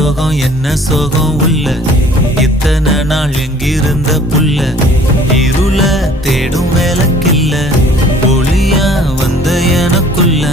சோகம் என்ன சோகம் உள்ள இத்தனை நாள் எங்கிருந்த புள்ள இருள தேடும் வேலைக்கில்ல ஒளியா வந்த எனக்குள்ள